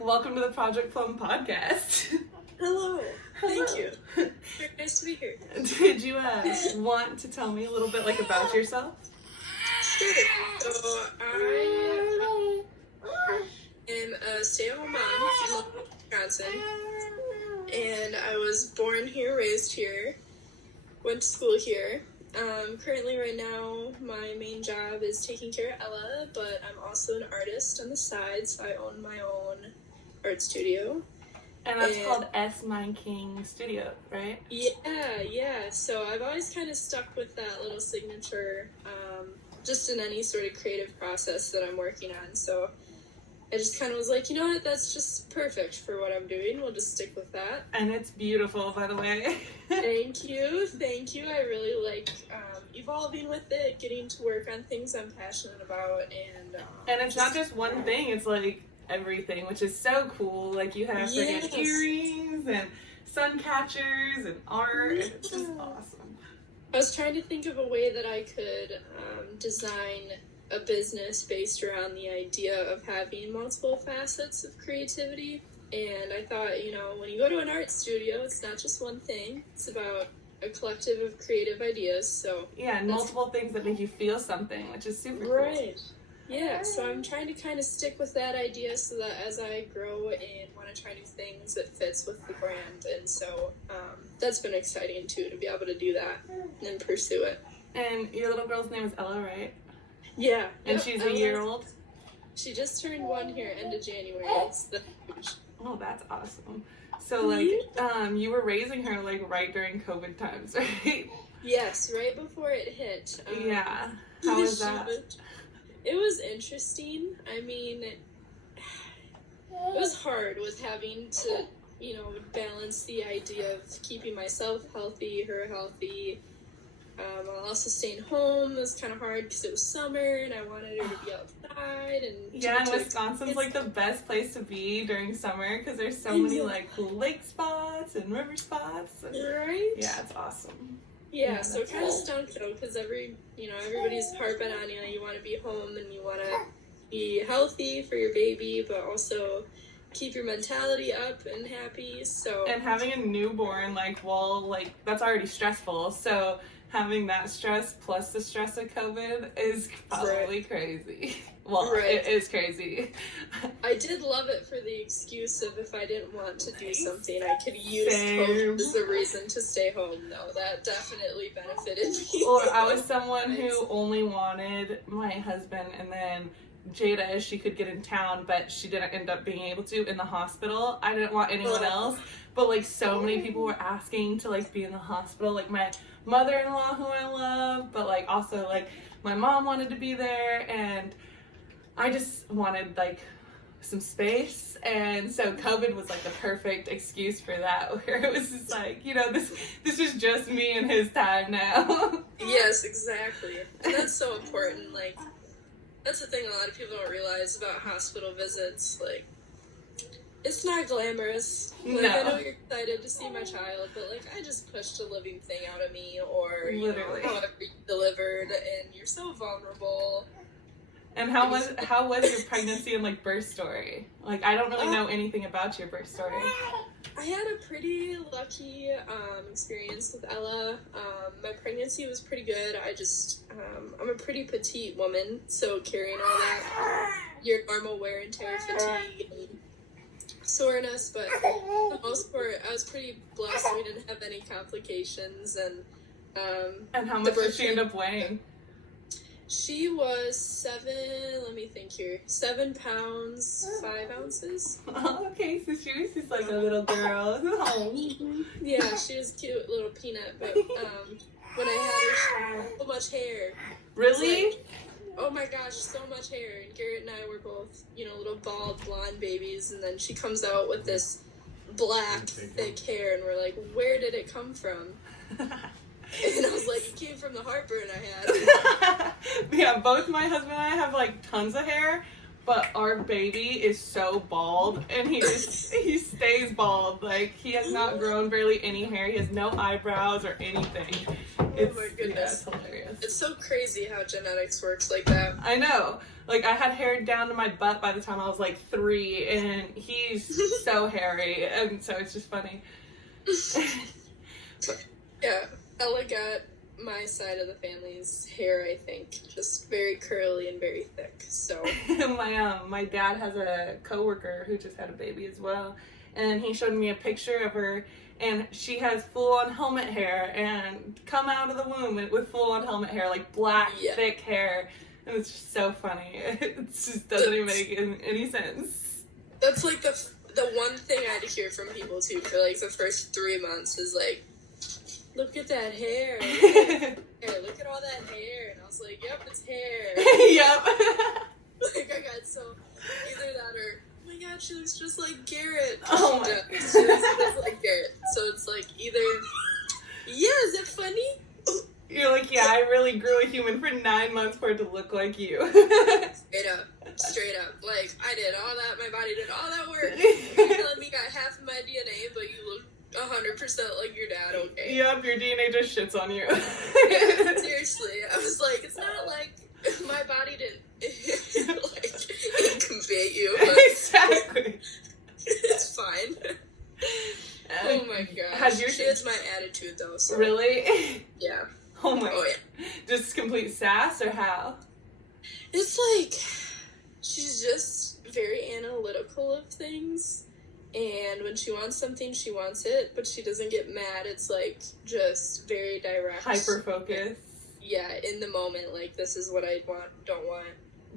Welcome to the Project Plum podcast. Hello. Thank you. Very nice to be here. Did you want to tell me a little bit about yourself? Sure. So I am a stay-at-home mom in Wisconsin, and I was born here, raised here, went to school here. Currently right now, my main job is taking care of Ella, but I'm also an artist on the side, so I own my own art studio. And that's called S. Nine King Studio, right? Yeah. So I've always kind of stuck with that little signature, just in any sort of creative process that I'm working on. So I just kind of was like, you know what, that's just perfect for what I'm doing. We'll just stick with that. And it's beautiful, by the way. Thank you. I really like evolving with it, getting to work on things I'm passionate about. And it's not just one thing, it's everything, which is so cool. You have freaking earrings and sun catchers and art, and it's just awesome. I was trying to think of a way that I could design a business based around the idea of having multiple facets of creativity. And I thought, when you go to an art studio, it's not just one thing. It's about a collective of creative ideas. So yeah, and multiple things that make you feel something, which is super right. Cool. Yeah, so I'm trying to kind of stick with that idea so that as I grow and want to try new things, it fits with the brand. And so that's been exciting, too, to be able to do that and pursue it. And your little girl's name is Ella, right? Yeah. And she's a year old? She just turned 1 here, end of January. It's huge. Oh, that's awesome. So, you were raising her, right during COVID times, right? Yes, right before it hit. Yeah. How was that? It was interesting. I mean, it was hard with having to, balance the idea of keeping myself healthy, her healthy. While also staying home. It was kind of hard because it was summer and I wanted her to be outside. And Wisconsin's the best place to be during summer because there's so many cool lake spots and river spots. Right? Yeah, it's awesome. Yeah, so it kind of stunk though because everybody's harping on you want to be home and you want to be healthy for your baby, but also keep your mentality up and happy. And having a newborn, that's already stressful. So having that stress plus the stress of COVID is probably crazy. Well, It is crazy. I did love it for the excuse of if I didn't want to do something, I could use COVID as a reason to stay home, though. That definitely benefited me. Or I was someone who only wanted my husband and then Jada, she could get in town, but she didn't end up being able to in the hospital. I didn't want anyone else, but so many people were asking to be in the hospital, my mother-in-law who I love, but also my mom wanted to be there, and I just wanted some space, and so COVID was the perfect excuse for that, where it was just this is just me and his time now. Yes, exactly. And that's so important. That's the thing a lot of people don't realize about hospital visits. It's not glamorous. No. I know you're excited to see my child, but I just pushed a living thing out of me, or literally however you delivered, and you're so vulnerable. And how was your pregnancy and birth story? I don't really know anything about your birth story. I had a pretty lucky experience with Ella. My pregnancy was pretty good. I'm a pretty petite woman, so carrying all that, your normal wear and tear, fatigue, and soreness, but for the most part, I was pretty blessed. We didn't have any complications, and how much did she end up weighing? She was 7 pounds, 5 ounces. Oh, okay, so she was just a little girl. Yeah, she was a cute little peanut, but when I had her, she had so much hair. Really? Oh my gosh, so much hair. And Garrett and I were both, little bald blonde babies, and then she comes out with this black, thick hair, and we're like, where did it come from? And I was like, it came from the heartburn I had. Yeah, both my husband and I have tons of hair but our baby is so bald, and he stays bald. Like, he has not grown barely any hair. He has no eyebrows or anything. Oh my goodness. Yeah, it's hilarious. It's so crazy how genetics works like that. I know. Like, I had hair down to my butt by the time I was like 3, and he's so hairy, and so it's just funny. Yeah, Ella got my side of the family's hair, I think, just very curly and very thick. So my dad has a coworker who just had a baby as well, and he showed me a picture of her, and she has full-on helmet hair and come out of the womb with full-on helmet hair, like black, thick hair, and it's just so funny. It just doesn't even make any sense. That's like the one thing I had to hear from people too for like the first 3 months is like, look at that hair. Look at all that hair. And I was like, yep, it's hair. Yep. Like, I got so either that or, oh my god, she looks just like Garrett. Oh my god. She looks just like Garrett. So it's like either, yeah, is it funny? You're like, yeah, I really grew a human for 9 months for it to look like you. Straight up. Like, I did all that, my body did all that work. You're telling me got half of my DNA, but you look 100% like your dad, okay? Yep, your DNA just shits on you. Yeah, seriously. I was like, it's not like my body didn't, like, incubate you. But exactly. It's fine. Oh my gosh. She has my attitude, though. So. Really? Yeah. Oh my. Oh, yeah. Just complete sass, or how? It's like, she's just very analytical of things. And when she wants something, she wants it, but she doesn't get mad. It's like just very direct. Hyper focus. Yeah, in the moment, like, this is what I want, don't want.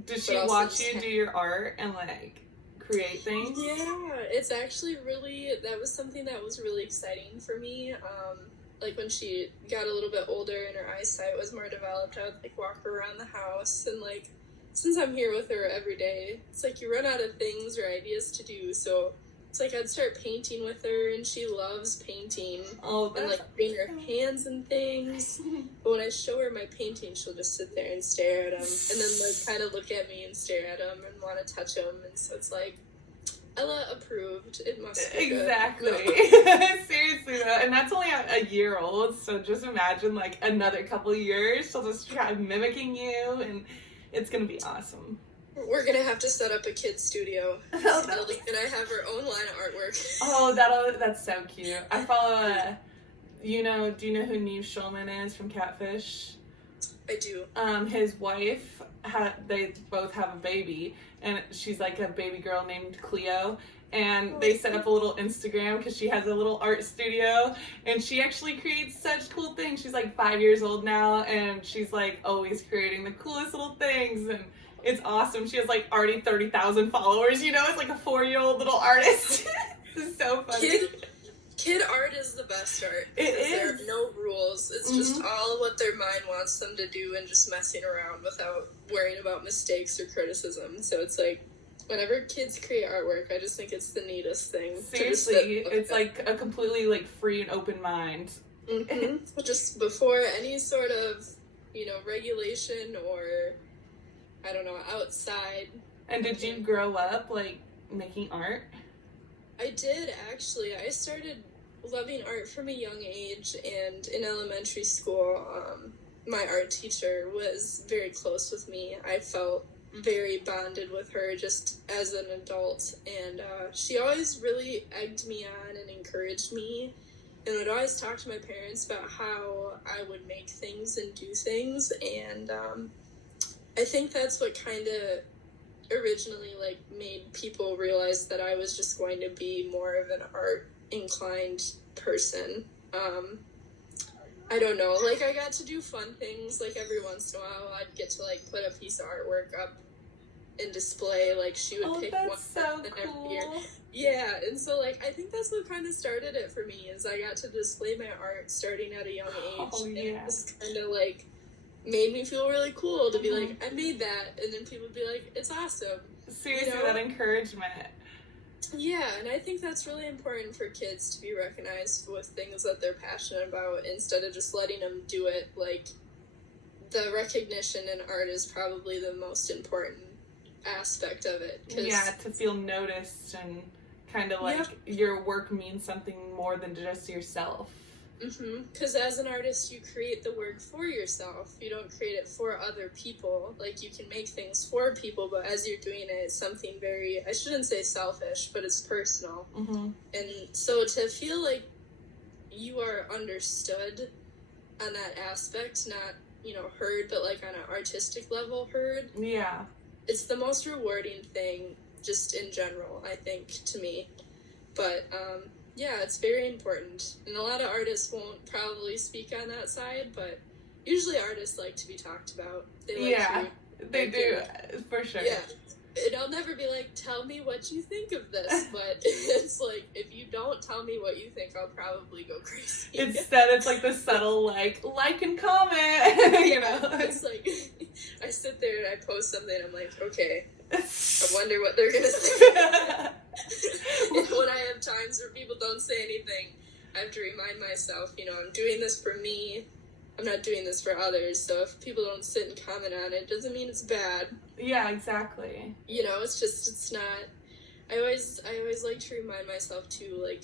Does she watch you do your art and like create things? Yeah, it's actually really, that was something that was really exciting for me. Like when she got a little bit older and her eyesight was more developed, I would like walk her around the house, and like, since I'm here with her every day, it's like you run out of things or ideas to do, so it's like I'd start painting with her, and she loves painting. Oh, and like paint her hands and things. But when I show her my painting, she'll just sit there and stare at them, and then like kind of look at me and stare at them and want to touch them. And so it's like, Ella approved. It must be exactly. Good. No. Seriously though, and that's only a year old. So just imagine like another couple years, she'll just try mimicking you, and it's gonna be awesome. We're gonna have to set up a kid's studio. Oh, Ellie and I have her own line of artwork. Oh, that's so cute. I follow do you know who Neve Schulman is from Catfish? I do. His wife they both have a baby, and she's like a baby girl named Cleo. And they set up a little Instagram because she has a little art studio, and she actually creates such cool things. She's like 5 years old now, and she's like always creating the coolest little things, and it's awesome. She has like already 30,000 followers, you know? It's like a 4-year-old little artist. It's so funny. Kid art is the best art. It is. There are no rules. It's just all what their mind wants them to do and just messing around without worrying about mistakes or criticism. So it's like, whenever kids create artwork, I just think it's the neatest thing. Seriously, it's like a completely like free and open mind. Mm-hmm. Just before any sort of, regulation or, I don't know, outside. And did you grow up like making art? I did, actually. I started loving art from a young age, and in elementary school, my art teacher was very close with me. I felt very bonded with her just as an adult, and she always really egged me on and encouraged me, and would always talk to my parents about how I would make things and do things, and I think that's what kind of originally like made people realize that I was just going to be more of an art inclined person. I don't know, like I got to do fun things, like every once in a while I'd get to like put a piece of artwork up and display, like she would pick one so cool. every year. Yeah, and so like I think that's what kind of started it for me, is I got to display my art starting at a young age. Oh, yeah. And it just kind of like made me feel really cool to be like, I made that, and then people would be like, it's awesome. Seriously, that encouragement. Yeah, and I think that's really important for kids to be recognized with things that they're passionate about instead of just letting them do it. Like, the recognition in art is probably the most important aspect of it. Yeah, to feel noticed and kind of like your work means something more than just yourself. Because as an artist, you create the work for yourself. You don't create it for other people. Like, you can make things for people, but as you're doing it, it's something very, I shouldn't say selfish, but it's personal. And so to feel like you are understood on that aspect, not, you know, heard, but like on an artistic level heard. Yeah. It's the most rewarding thing, just in general, I think, to me. But, yeah, it's very important. And a lot of artists won't probably speak on that side, but usually artists like to be talked about. They like they do, for sure. Yeah. And I'll never be like, tell me what you think of this, but it's like, if you don't tell me what you think, I'll probably go crazy. Instead, it's like the subtle, like and comment, you know? It's like, I sit there and I post something, I'm like, okay, I wonder what they're gonna say. When I have times where people don't say anything, I have to remind myself, you know, I'm doing this for me. I'm not doing this for others. So if people don't sit and comment on it, doesn't mean it's bad. Yeah, exactly. You know, it's just, it's not. I always like to remind myself too, like,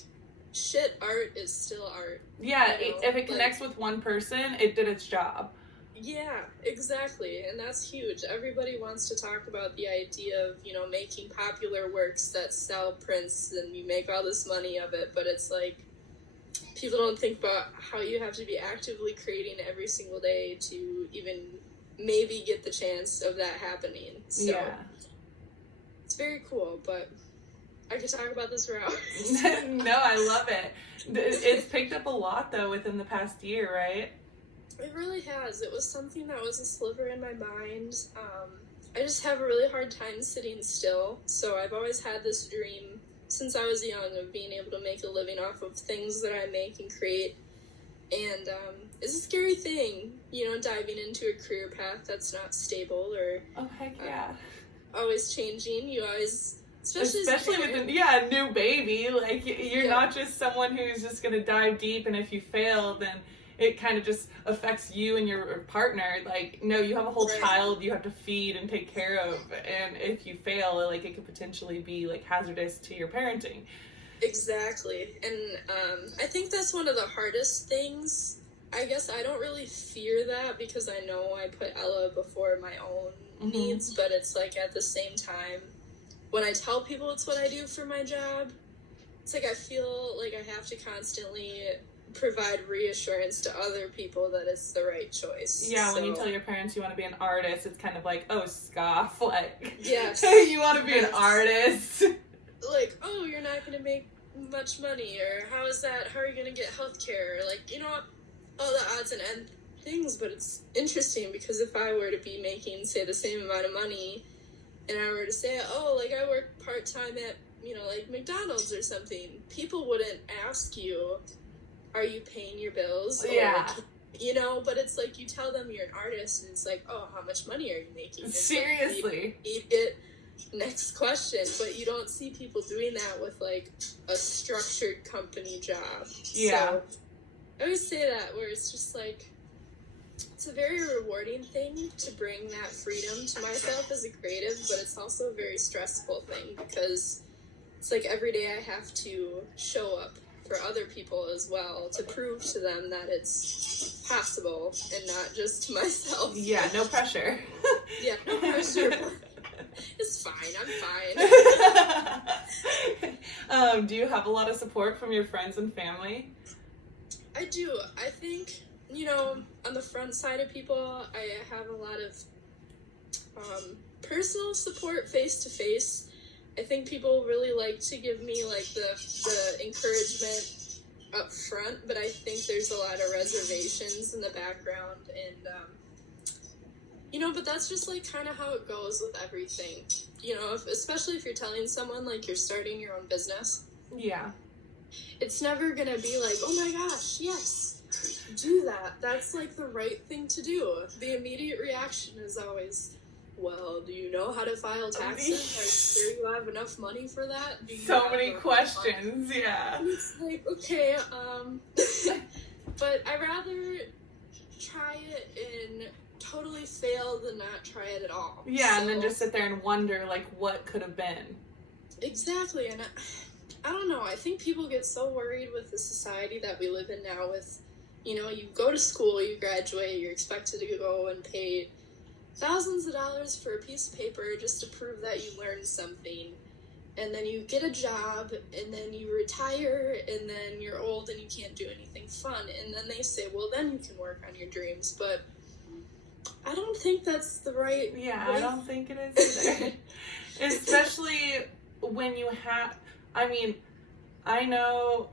shit, art is still art. Yeah, you know? If it connects with one person, it did its job. Yeah, exactly. And that's huge. Everybody wants to talk about the idea of, you know, making popular works that sell prints and you make all this money of it, but it's like, people don't think about how you have to be actively creating every single day to even maybe get the chance of that happening. So it's very cool, but I could talk about this for hours. No, I love it. It's picked up a lot, though, within the past year, right? It really has. It was something that was a sliver in my mind. I just have a really hard time sitting still, so I've always had this dream since I was young of being able to make a living off of things that I make and create. And it's a scary thing, you know, diving into a career path that's not stable or heck yeah. Always changing. You always, especially with a new baby, like you're not just someone who's just gonna dive deep, and if you fail, then it kind of just affects you and your partner. Like, no, you have a whole child you have to feed and take care of, and if you fail, like, it could potentially be like hazardous to your parenting. Exactly. And I think that's one of the hardest things. I guess I don't really fear that because I know I put Ella before my own needs, but it's like at the same time, when I tell people it's what I do for my job, it's like I feel like I have to constantly provide reassurance to other people that it's the right choice. Yeah, when you tell your parents you want to be an artist, it's kind of like, oh, scoff, like, yes, you want to be an artist. Like, oh, you're not going to make much money, or how is that, how are you going to get healthcare, or like, you know, all the odds and end things. But it's interesting because if I were to be making, say, the same amount of money, and I were to say, oh, like, I work part-time at, you know, like McDonald's or something, people wouldn't ask you, are you paying your bills? Yeah. Or, you know, but it's like you tell them you're an artist, and it's like, oh, how much money are you making? It's seriously. Like, you get next question, but you don't see people doing that with like a structured company job. Yeah. So I always say that, where it's just like, it's a very rewarding thing to bring that freedom to myself as a creative, but it's also a very stressful thing because it's like every day I have to show up for other people as well to prove to them that it's possible and not just to myself. Yeah, no pressure. Yeah, no pressure. It's fine, I'm fine. Do you have a lot of support from your friends and family? I do. I think, you know, on the front side of people, I have a lot of personal support face-to-face. I think people really like to give me, like, the encouragement up front, but I think there's a lot of reservations in the background, and, you know, but that's just, like, kind of how it goes with everything. You know, especially if you're telling someone, like, you're starting your own business. Yeah. It's never gonna be like, oh my gosh, yes, do that. That's, like, the right thing to do. The immediate reaction is always, well, do you know how to file taxes? Are you sure you have enough money for that? So many questions, yeah. And it's like, okay, but I rather try it in totally fail than not try it at all. Yeah, and then just sit there and wonder, like, what could have been. Exactly, and I don't know, I think people get so worried with the society that we live in now with, you know, you go to school, you graduate, you're expected to go and pay thousands of dollars for a piece of paper just to prove that you learned something. And then you get a job, and then you retire, and then you're old and you can't do anything fun. And then they say, well, then you can work on your dreams. But I don't think that's the right way. I don't think it is either. Especially when you have, I mean, I know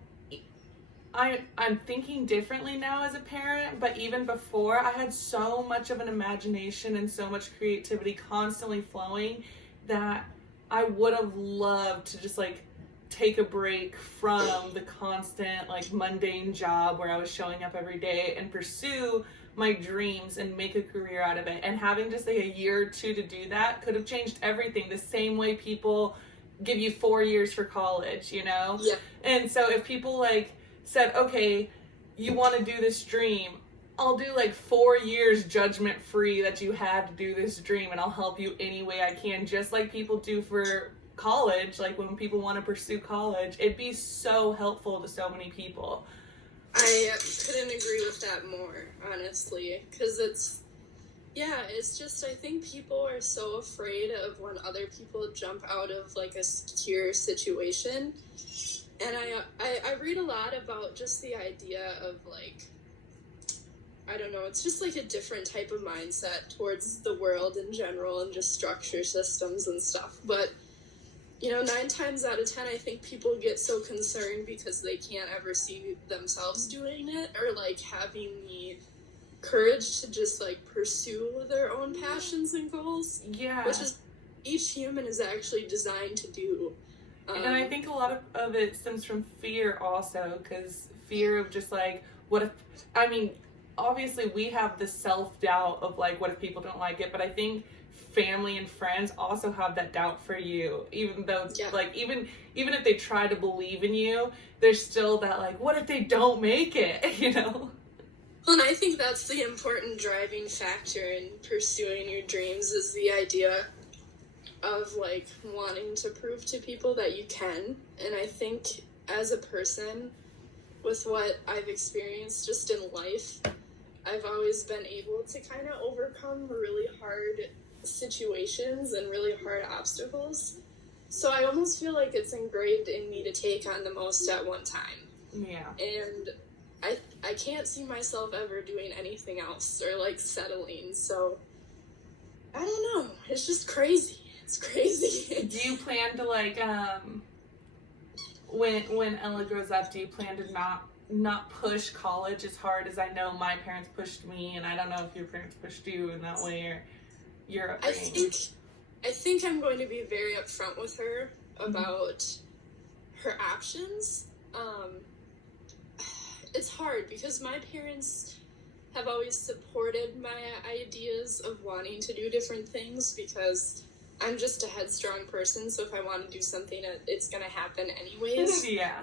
I'm thinking differently now as a parent, but even before, I had so much of an imagination and so much creativity constantly flowing that I would have loved to just like take a break from the constant like mundane job where I was showing up every day and pursue my dreams and make a career out of it. And having just like a year or two to do that could have changed everything, the same way people give you 4 years for college, you know? Yeah. And so if people like said, okay, you want to do this dream, I'll do like 4 years judgment free that you had to do this dream, and I'll help you any way I can, just like people do for college. Like when people want to pursue college, it'd be so helpful to so many people. I couldn't agree with that more, honestly, because it's just, I think people are so afraid of when other people jump out of like a secure situation. And I read a lot about just the idea of like, I don't know, it's just like a different type of mindset towards the world in general and just structure systems and stuff. But, you know, 9 times out of 10, I think people get so concerned because they can't ever see themselves doing it or like having the courage to just like pursue their own passions and goals. Yeah. Which is, each human is actually designed to do. And I think a lot of it stems from fear also, because fear of just like, what if, I mean, obviously we have the self-doubt of like, what if people don't like it, but I think family and friends also have that doubt for you, even though like even if they try to believe in you, there's still that like, what if they don't make it, you know? Well, and I think that's the important driving factor in pursuing your dreams, is the idea of like wanting to prove to people that you can. And I think as a person, with what I've experienced just in life, I've always been able to kind of overcome really hard situations and really hard obstacles. So I almost feel like it's ingrained in me to take on the most at one time. Yeah. And I can't see myself ever doing anything else or like settling. So I don't know. It's just crazy. It's crazy. Do you plan to like when Ella grows up, do you plan to not push college as hard as I know my parents pushed me, and I don't know if your parents pushed you in that way or your upbringing? I think I'm going to be very upfront with her about her options. It's hard because my parents have always supported my ideas of wanting to do different things, because I'm just a headstrong person, so if I want to do something, it's going to happen anyways. Yeah.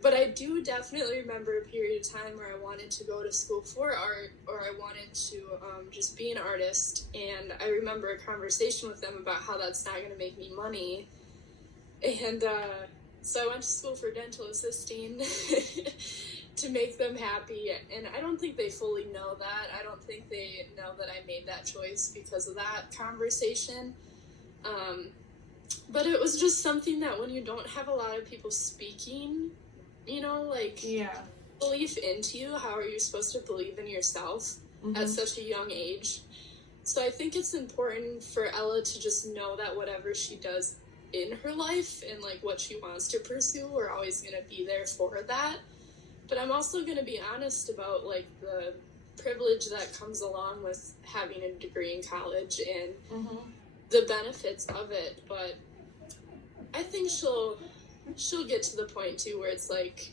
But I do definitely remember a period of time where I wanted to go to school for art, or I wanted to just be an artist. And I remember a conversation with them about how that's not going to make me money. And so I went to school for dental assisting to make them happy. And I don't think they fully know that. I don't think they know that I made that choice because of that conversation. But it was just something that when you don't have a lot of people speaking, you know, like, belief into you, how are you supposed to believe in yourself at such a young age? So I think it's important for Ella to just know that whatever she does in her life and, like, what she wants to pursue, we're always going to be there for that. But I'm also going to be honest about, like, the privilege that comes along with having a degree in college and the benefits of it. But I think she'll get to the point too where it's like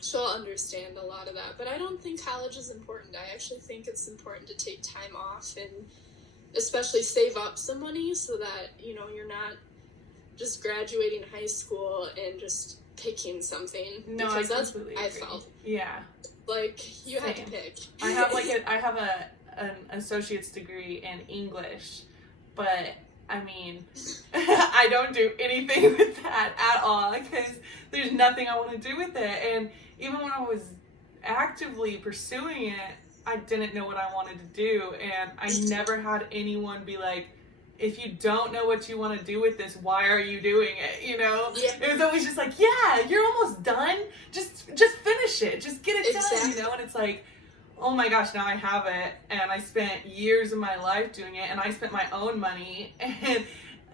she'll understand a lot of that. But I don't think college is important. I actually think it's important to take time off and especially save up some money so that, you know, you're not just graduating high school and just picking something. No, because I that's completely what I agree. felt. Yeah. Like you have to pick. I have a an associate's degree in English, but I mean, I don't do anything with that at all because there's nothing I want to do with it. And even when I was actively pursuing it, I didn't know what I wanted to do. And I never had anyone be like, if you don't know what you want to do with this, why are you doing it? You know? Yeah. It was always just like, yeah, you're almost done. Just finish it. Just get it done, you know? And it's like, oh my gosh, now I have it, and I spent years of my life doing it, and I spent my own money, and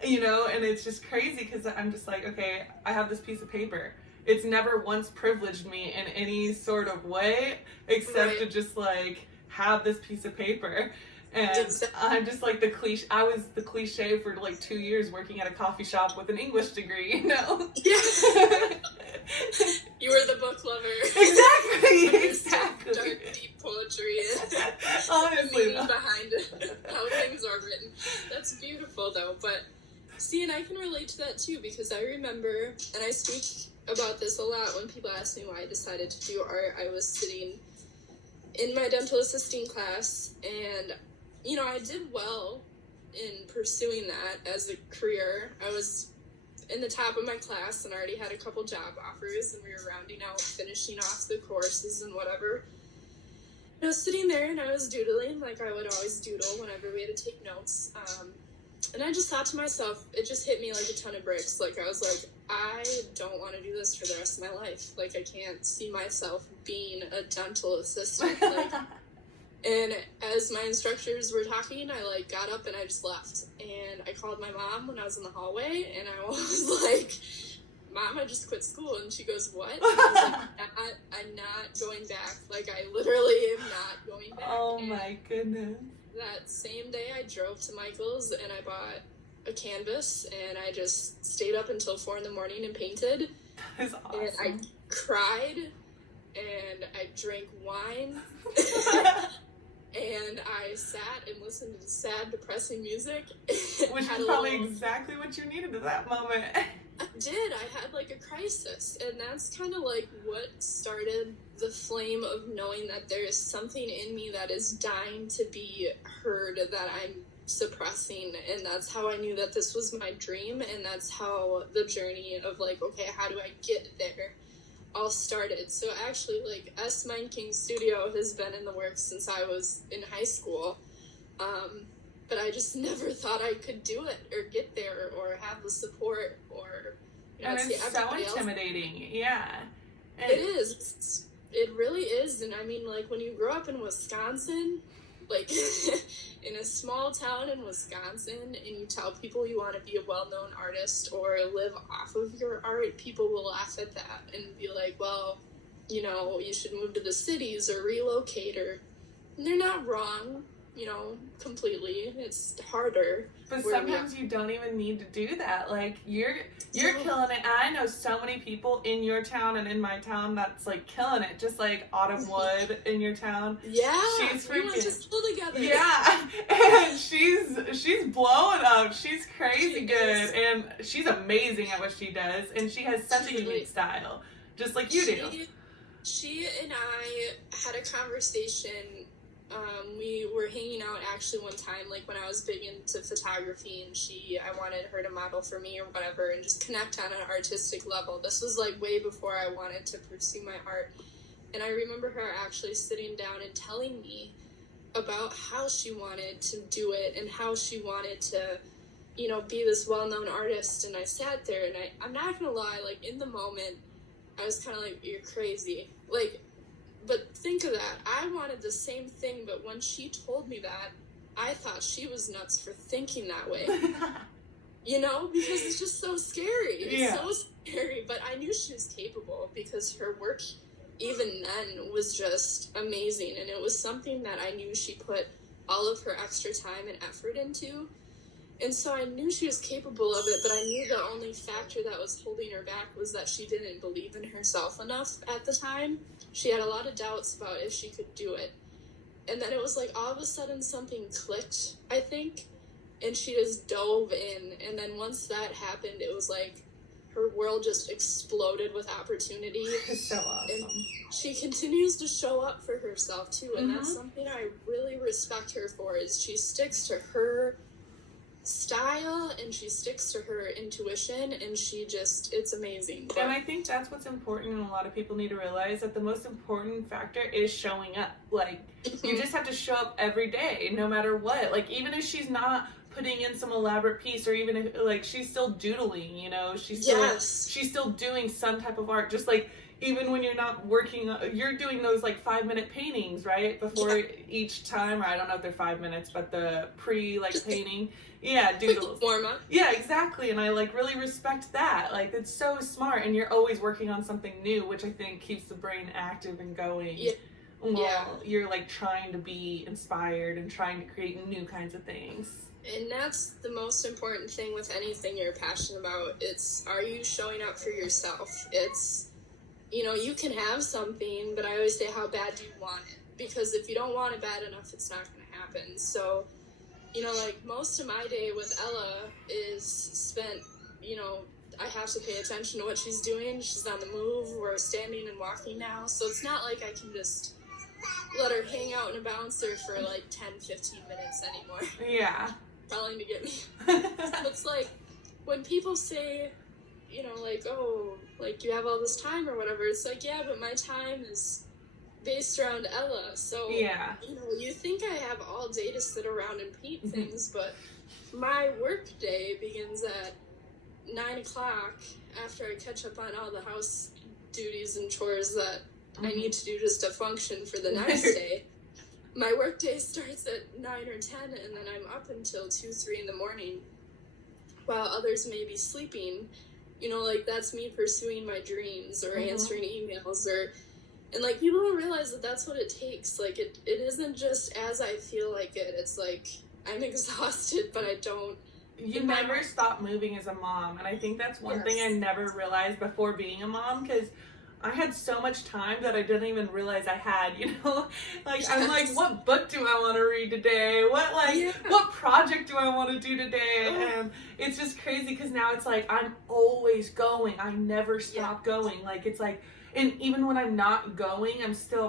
you know, and it's just crazy because I'm just like, okay, I have this piece of paper. It's never once privileged me in any sort of way except to just like have this piece of paper. And I'm just like I was the cliche for like 2 years working at a coffee shop with an English degree, you know? Yeah. You were the book lover. Exactly. Dark, deep poetry and honestly, the meaning behind how things are written. That's beautiful, though. But see, and I can relate to that too, because I remember, and I speak about this a lot when people ask me why I decided to do art. I was sitting in my dental assisting class, and you know, I did well in pursuing that as a career. I was in the top of my class and already had a couple job offers, and we were rounding out, finishing off the courses and whatever. And I was sitting there and I was doodling like I would always doodle whenever we had to take notes. And I just thought to myself, it just hit me like a ton of bricks. Like, I was like, I don't want to do this for the rest of my life. Like, I can't see myself being a dental assistant. Like, and as my instructors were talking, I like got up and I just left. And I called my mom when I was in the hallway, and I was like, Mom, I just quit school. And she goes, what? And I was like, I'm not going back. Like, I literally am not going back. Oh my goodness. That same day I drove to Michael's and I bought a canvas, and I just stayed up until 4 a.m. and painted. That is awesome. And I cried, and I drank wine. And I sat and listened to sad, depressing music. Which is probably exactly what you needed at that moment. I did. I had like a crisis. And that's kind of like what started the flame of knowing that there is something in me that is dying to be heard, that I'm suppressing. And that's how I knew that this was my dream. And that's how the journey of like, okay, how do I get there, all started. So actually, like, S Mind King Studio has been in the works since I was in high school, but I just never thought I could do it or get there or have the support or, you know, and it's so intimidating. Yeah, it is. It really is. And I mean, like, when you grow up in Wisconsin, like in a small town in Wisconsin, and you tell people you want to be a well-known artist or live off of your art, people will laugh at that and be like, well, you know, you should move to the cities or relocate, or, and they're not wrong, you know, completely. It's harder. But sometimes you don't even need to do that. Like, you're killing it. And I know so many people in your town and in my town that's like killing it. Just like Autumn Wood in your town. Yeah, she's freaking. We went to school together. Yeah, and she's blowing up. She's crazy good, and she's amazing at what she does. And she has such a unique style, just like you do. She and I had a conversation. We were hanging out actually one time, like when I was big into photography, and I wanted her to model for me or whatever, and just connect on an artistic level. This was like way before I wanted to pursue my art. And I remember her actually sitting down and telling me about how she wanted to do it and how she wanted to, you know, be this well-known artist. And I sat there, and I'm not gonna lie, like, in the moment, I was kind of like, you're crazy. Like, but think of that. I wanted the same thing, but when she told me that, I thought she was nuts for thinking that way. You know, because it's just so scary. It's so scary. But I knew she was capable because her work, even then, was just amazing. And it was something that I knew she put all of her extra time and effort into. And so I knew she was capable of it, but I knew the only factor that was holding her back was that she didn't believe in herself enough at the time. She had a lot of doubts about if she could do it. And then it was like all of a sudden something clicked, I think, and she just dove in. And then once that happened, it was like her world just exploded with opportunity. It's so awesome. And she continues to show up for herself too, and that's something I really respect her for, is she sticks to her style and she sticks to her intuition, and it's amazing. And I think that's what's important, and a lot of people need to realize that the most important factor is showing up. Like, you just have to show up every day, no matter what. Like, even if she's not putting in some elaborate piece, or even if, like, she's still doodling, you know, she's still doing some type of art. Just like, even when you're not working, you're doing those like 5-minute paintings, right? Before each time, or I don't know if they're 5 minutes, but the painting. Yeah, doodles. Warm up. Yeah, exactly. And I like really respect that. Like, it's so smart, and you're always working on something new, which I think keeps the brain active and going. Yeah. While you're like trying to be inspired and trying to create new kinds of things. And that's the most important thing with anything you're passionate about. Are you showing up for yourself? It's, you can have something, but I always say, how bad do you want it? Because if you don't want it bad enough, it's not going to happen. So, like, most of my day with Ella is spent, I have to pay attention to what she's doing. She's on the move. We're standing and walking now. So it's not like I can just let her hang out in a bouncer for like 10, 15 minutes anymore. Yeah. Telling to get me. So it's like, when people say, like, oh, like, you have all this time or whatever, it's like, yeah, but my time is based around Ella. So, you think I have all day to sit around and paint things, but my work day begins at 9 o'clock after I catch up on all the house duties and chores that I need to do just to function for the next day. My work day starts at 9 or 10, and then I'm up until 2, 3 in the morning, while others may be sleeping. Like, that's me pursuing my dreams or answering emails, and like, people don't realize that that's what it takes. Like, it isn't just as I feel like it. It's like, I'm exhausted, but I don't. You never stop moving as a mom, and I think that's one thing I never realized before being a mom, because I had so much time that I didn't even realize I had, like, I'm like, what book do I want to read today? What project do I want to do today? And it's just crazy, because now it's like, I'm always going. I never stop going. Like, it's like, and even when I'm not going,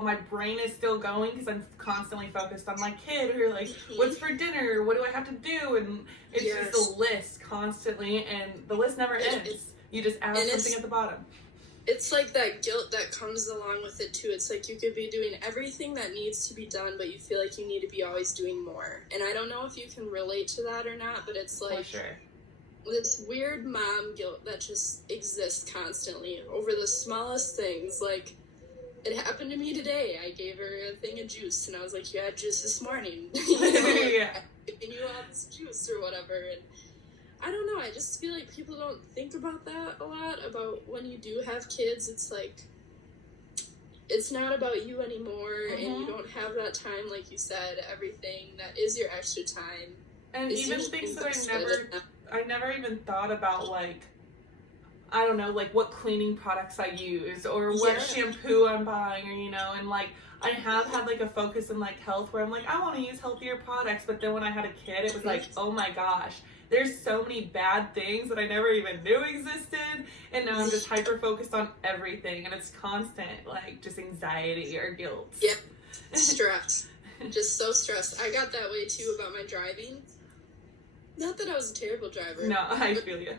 my brain is still going, because I'm constantly focused on my kid, or like, what's for dinner? What do I have to do? And it's just a list constantly, and the list never ends. You just add something at the bottom. It's like that guilt that comes along with it too. It's like, you could be doing everything that needs to be done, but you feel like you need to be always doing more. And I don't know if you can relate to that or not, but it's like this weird mom guilt that just exists constantly over the smallest things. Like, it happened to me today. I gave her a thing of juice, and I was like, you had juice this morning. I'm giving you all this juice or whatever. And I don't know, I just feel like people don't think about that a lot, about when you do have kids. It's like, it's not about you anymore, and you don't have that time, like you said. Everything that is your extra time. And even things that I never even thought about, like, I don't know, like, what cleaning products I use, or what shampoo I'm buying, or, and like, I have had like a focus in like health, where I'm like, I want to use healthier products, but then when I had a kid, it was like, oh my gosh, there's so many bad things that I never even knew existed, and now I'm just hyper focused on everything, and it's constant, like, just anxiety or guilt. Yep. Stress. Just so stressed. I got that way too about my driving. Not that I was a terrible driver. No, I feel you.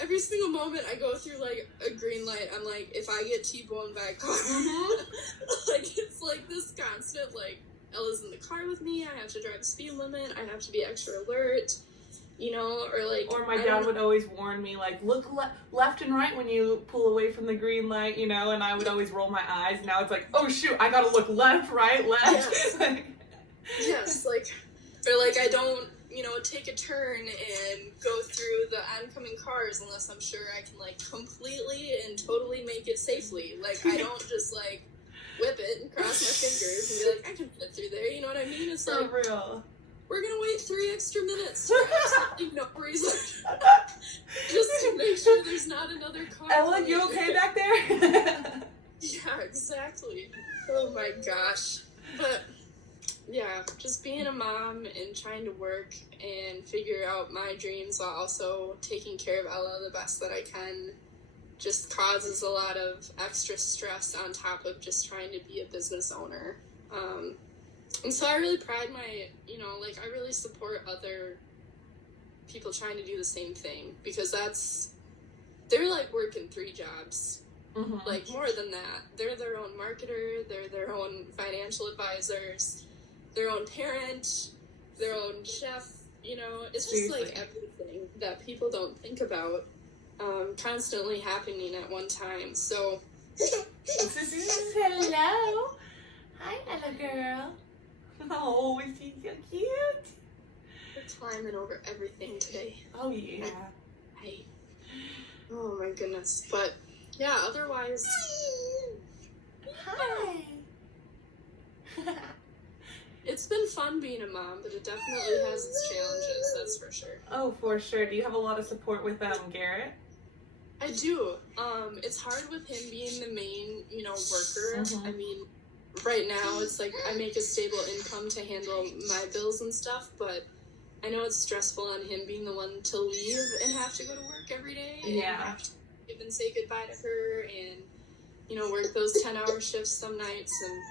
Every single moment I go through like a green light, I'm like, if I get T-boned by a car, like, it's like this constant, like, Ella's in the car with me, I have to drive the speed limit, I have to be extra alert. Or my dad would always warn me, like, look left and right when you pull away from the green light, and I would always roll my eyes. Now it's like, oh shoot, I gotta look left, right, left. Yes, like, or like, I don't, take a turn and go through the oncoming cars unless I'm sure I can, like, completely and totally make it safely. Like, I don't just, like, whip it and cross my fingers and be like, I can fit through there, you know what I mean? It's like, real. We're gonna wait 3 extra minutes for absolutely no reason. Just to make sure there's not another car. Ella, you okay back there? Yeah, exactly. Oh my gosh. But yeah, just being a mom and trying to work and figure out my dreams while also taking care of Ella the best that I can. just causes a lot of extra stress on top of just trying to be a business owner. And so I really pride my, I really support other people trying to do the same thing, because they're like working 3 jobs. Mm-hmm. Like, more than that. They're their own marketer, they're their own financial advisors, their own parent, their own chef, it's just like everything that people don't think about constantly happening at one time. So hello. Hi, little girl. Oh, she's so cute. We're climbing over everything today. Oh, yeah. Hey. Oh, my goodness. But, yeah, otherwise... Hi. It's been fun being a mom, but it definitely has its challenges, that's for sure. Oh, for sure. Do you have a lot of support with Garrett? I do. It's hard with him being the main, worker. Mm-hmm. I mean, right now it's like I make a stable income to handle my bills and stuff, but I know it's stressful on him being the one to leave and have to go to work every day. Yeah. And have to even say goodbye to her and, work those 10-hour shifts some nights. And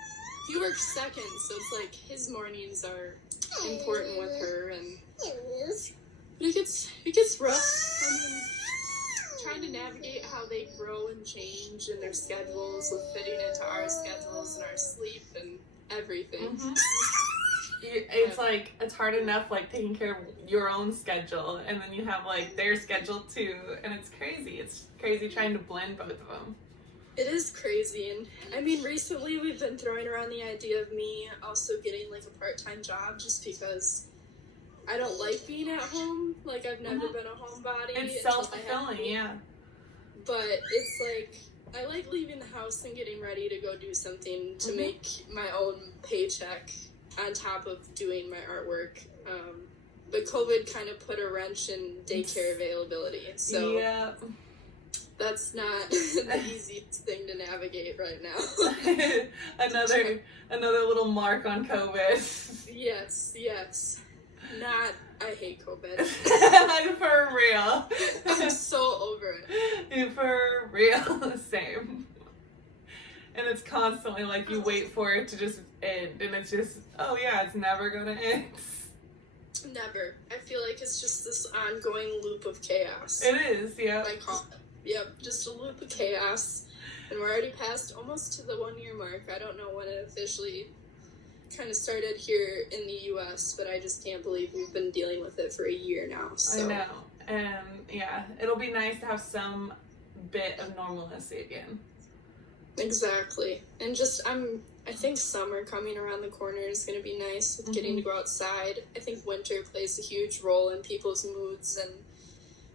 he works second, so it's like his mornings are important with her. And but it gets rough. I mean, trying to navigate how they grow and change in their schedules with fitting into our schedules and our sleep and everything. Mm-hmm. It's like, it's hard enough like taking care of your own schedule, and then you have like their schedule too, and it's crazy trying to blend both of them. It is crazy. And I mean, recently we've been throwing around the idea of me also getting like a part-time job, just because I don't like being at home. Like, I've never been a homebody. It's self-fulfilling, yeah. But it's like, I like leaving the house and getting ready to go do something to make my own paycheck on top of doing my artwork. But COVID kind of put a wrench in daycare availability. So yeah. That's not the easiest thing to navigate right now. another little mark on COVID. Yes. I hate COVID. For real. I'm so over it. For real. Same. And it's constantly like you wait for it to just end, and it's just, oh yeah, it's never gonna end. Never. I feel like it's just this ongoing loop of chaos. It is, yeah. I call it. Yep, just a loop of chaos. And we're already past almost to the 1-year mark. I don't know when it officially kind of started here in the U.S., but I just can't believe we've been dealing with it for a year now. So. I know. And yeah, it'll be nice to have some bit of normalcy again. Exactly. And just, I think summer coming around the corner is going to be nice with getting to go outside. I think winter plays a huge role in people's moods and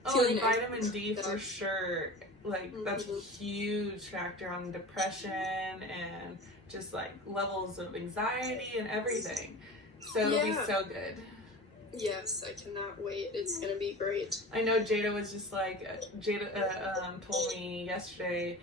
and vitamin D for sure. Like, that's a huge factor on depression and just like levels of anxiety and everything. So it'll be so good. Yes, I cannot wait. It's going to be great. I know Jada was just like, told me yesterday,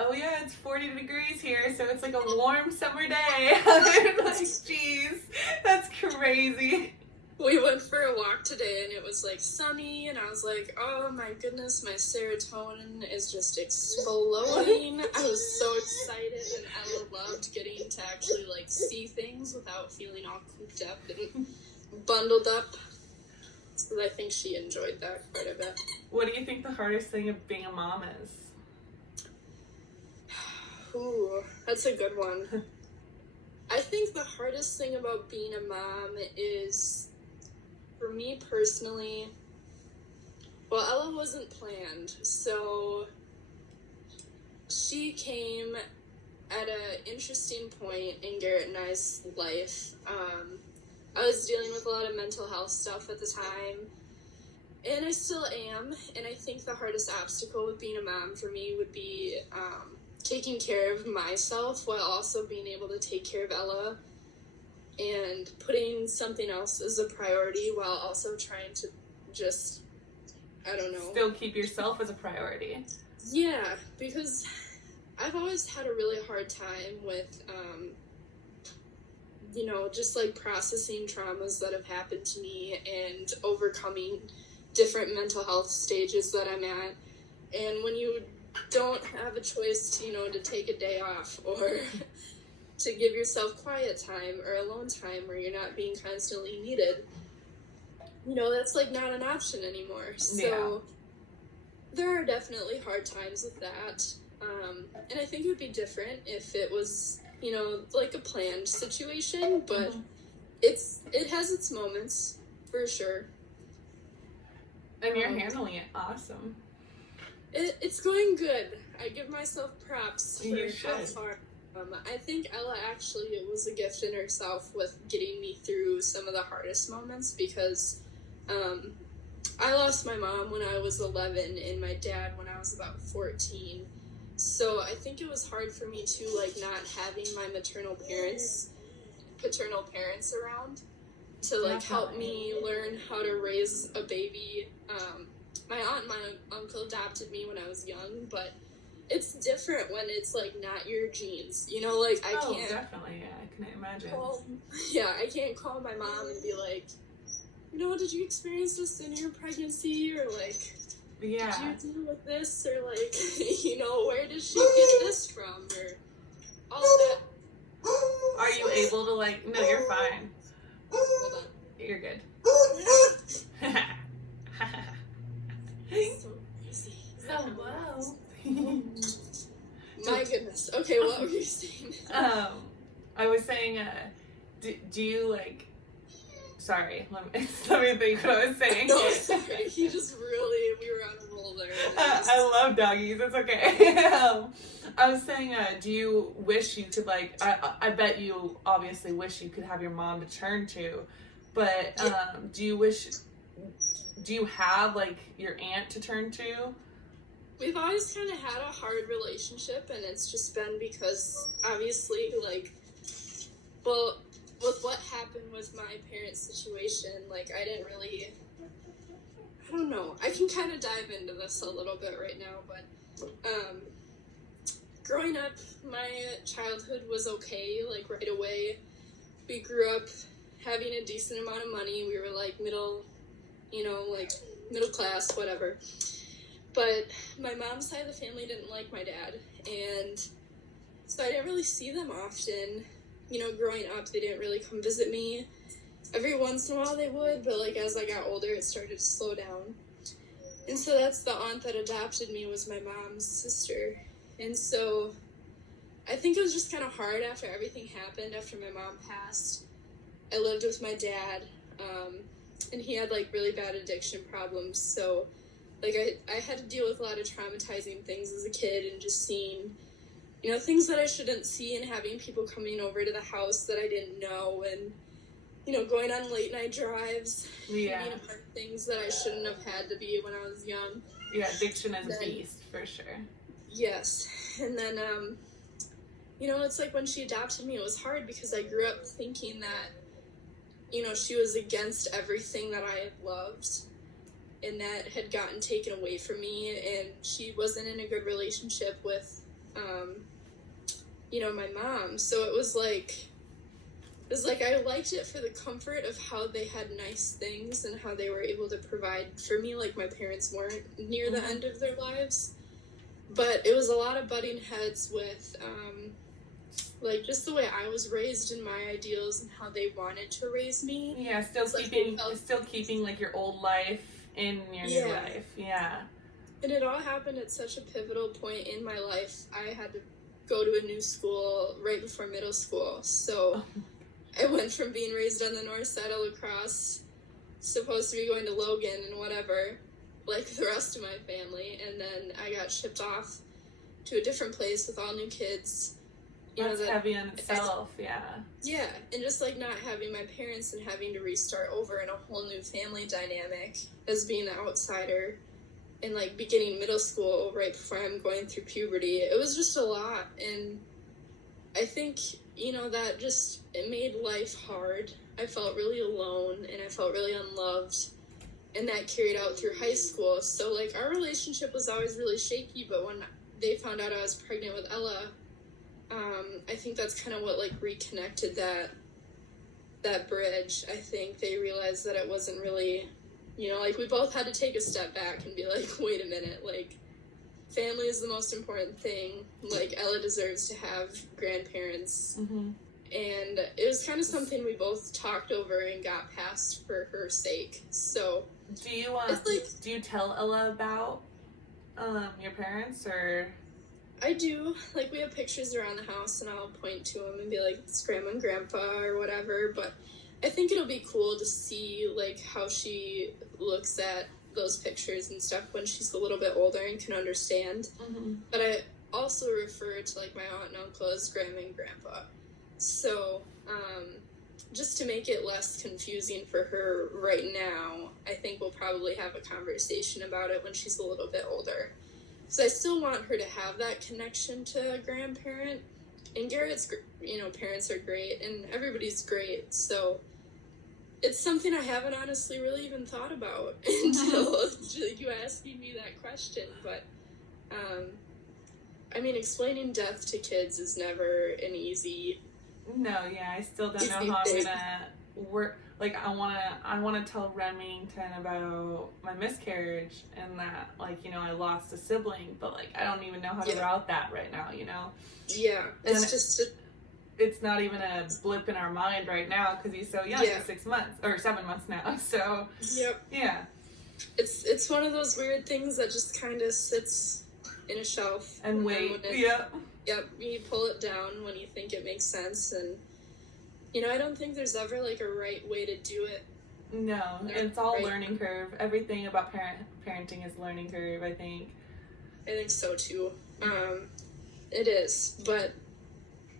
oh yeah, it's 40 degrees here, so it's like a warm summer day. I'm like, jeez, that's crazy. We went for a walk today and it was like sunny, and I was like, oh my goodness, my serotonin is just exploding. I was so excited, and Ella loved getting to actually like see things without feeling all cooped up and bundled up. So I think she enjoyed that quite a bit. What do you think the hardest thing of being a mom is? Ooh, that's a good one. I think the hardest thing about being a mom is, for me personally, well, Ella wasn't planned, so she came at an interesting point in Garrett and I's life. I was dealing with a lot of mental health stuff at the time, and I still am, and I think the hardest obstacle with being a mom for me would be taking care of myself while also being able to take care of Ella, and putting something else as a priority while also trying to just, I don't know. Still keep yourself as a priority. Yeah, because I've always had a really hard time with, just like processing traumas that have happened to me and overcoming different mental health stages that I'm at. And when you don't have a choice to, to take a day off or to give yourself quiet time or alone time where you're not being constantly needed. That's like not an option anymore. So there are definitely hard times with that. And I think it would be different if it was, like a planned situation, but it has its moments for sure. And you're handling it awesome. It's going good. I give myself props for You should. how far. I think Ella actually was a gift in herself with getting me through some of the hardest moments because I lost my mom when I was 11 and my dad when I was about 14. So I think it was hard for me too, like not having my paternal parents around to like help me learn how to raise a baby. My aunt and my uncle adopted me when I was young, but it's different when it's like not your genes, like I can't. Definitely, yeah, I can imagine. I can't call my mom and be like, did you experience this in your pregnancy, or like, did you deal with this, or like, where did she get this from, or all that. Are you able to like? No, you're fine. Hold on. You're good. So crazy. Oh wow. My goodness. Okay, what were you saying? I was saying, do you like? Sorry, let me think what I was saying. No, sorry. We were on a roll there. I love doggies. It's okay. I was saying, do you wish you could like? I bet you obviously wish you could have your mom to turn to, but do you have like your aunt to turn to? We've always kind of had a hard relationship, and it's just been because obviously, like, well, with what happened with my parents' situation, like, I didn't really, I don't know, I can kind of dive into this a little bit right now, but, growing up, my childhood was okay, like, right away. We grew up having a decent amount of money. We were, like, middle class, whatever. But my mom's side of the family didn't like my dad, and so I didn't really see them often. Growing up, they didn't really come visit me. Every once in a while they would, but like as I got older, it started to slow down. And so that's the aunt that adopted me was my mom's sister. And so I think it was just kind of hard after everything happened, after my mom passed. I lived with my dad, and he had like really bad addiction problems, so like I had to deal with a lot of traumatizing things as a kid, and just seeing, things that I shouldn't see, and having people coming over to the house that I didn't know, and, going on late night drives, being a part of things that I shouldn't have had to be when I was young. Yeah, addiction is a beast, for sure. Yes. And then, it's like when she adopted me, it was hard because I grew up thinking that, she was against everything that I had loved, and that had gotten taken away from me, and she wasn't in a good relationship with, my mom. So it was like I liked it for the comfort of how they had nice things and how they were able to provide for me, like my parents weren't near the end of their lives. But it was a lot of butting heads with, like, just the way I was raised and my ideals and how they wanted to raise me. Yeah, still keeping like your old life in your new life. Yeah. And it all happened at such a pivotal point in my life. I had to go to a new school right before middle school. So I went from being raised on the north side of La Crosse, supposed to be going to Logan and whatever, like the rest of my family. And then I got shipped off to a different place with all new kids. That's heavy on itself, yeah. Yeah, and just like not having my parents and having to restart over in a whole new family dynamic as being the outsider. And like beginning middle school right before I'm going through puberty, it was just a lot. And I think, that just, it made life hard. I felt really alone and I felt really unloved, and that carried out through high school. So like our relationship was always really shaky, but when they found out I was pregnant with Ella, I think that's kind of what like reconnected that bridge. I think they realized that it wasn't really, like we both had to take a step back and be like, wait a minute, like family is the most important thing. Like, Ella deserves to have grandparents. Mm-hmm. And it was kind of something we both talked over and got past for her sake. So, do you tell Ella about your parents, or? I do. Like, we have pictures around the house, and I'll point to them and be like, it's Grandma and Grandpa or whatever. But I think it'll be cool to see, like, how she looks at those pictures and stuff when she's a little bit older and can understand. Mm-hmm. But I also refer to, like, my aunt and uncle as Grandma and Grandpa. So, just to make it less confusing for her right now, I think we'll probably have a conversation about it when she's a little bit older. So I still want her to have that connection to a grandparent. And Garrett's, parents are great, and everybody's great. So it's something I haven't honestly really even thought about until you asking me that question. But, explaining death to kids is never an easy... No, yeah, I still don't know how I'm gonna work. Like, I wanna tell Remington about my miscarriage and that, like, I lost a sibling, but, like, I don't even know how to route that right now, Yeah, it's not even a blip in our mind right now because he's so young, he's 6 months or 7 months now. So yeah, it's one of those weird things that just kind of sits in a shelf and wait. Yep, you pull it down when you think it makes sense, and I don't think there's ever like a right way to do it. No, it's all learning curve. Everything about parenting is learning curve, I think. I think so too. It is, but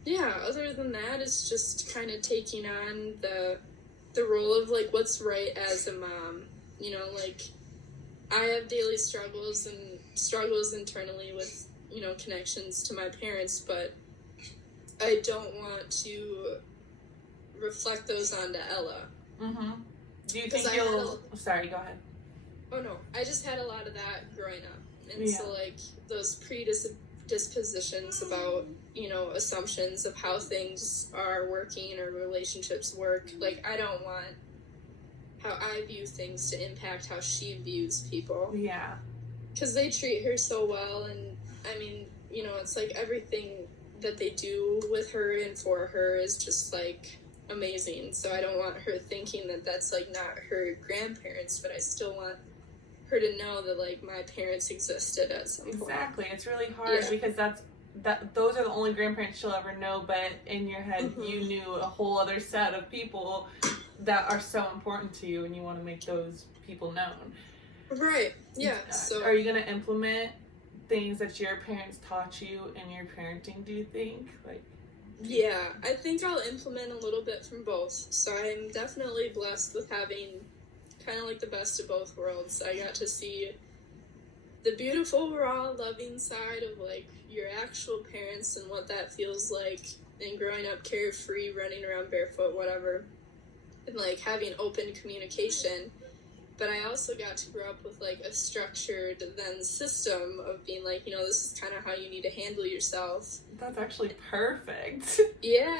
yeah, other than that, it's just kind of taking on the role of like what's right as a mom. Like I have daily struggles internally with connections to my parents, but I don't want to reflect those onto Ella. Mm-hmm. Do you think you'll... Sorry, go ahead. Oh, no. I just had a lot of that growing up. And so, like, those predispositions about, assumptions of how things are working or relationships work. Like, I don't want how I view things to impact how she views people. Yeah. Because they treat her so well, and it's like everything that they do with her and for her is just like amazing. So I don't want her thinking that that's like not her grandparents, but I still want her to know that like my parents existed at some point. Exactly. It's really hard because those are the only grandparents she'll ever know, but in your head you knew a whole other set of people that are so important to you and you want to make those people known. Right. Yeah. So are you going to implement things that your parents taught you in your parenting, do you think? Yeah, I think I'll implement a little bit from both. So I'm definitely blessed with having kind of like the best of both worlds. I got to see the beautiful, raw, loving side of like your actual parents and what that feels like, and growing up carefree, running around barefoot, whatever, and like having open communication. But I also got to grow up with like a structured then system of being like, this is kind of how you need to handle yourself. That's actually perfect. Yeah.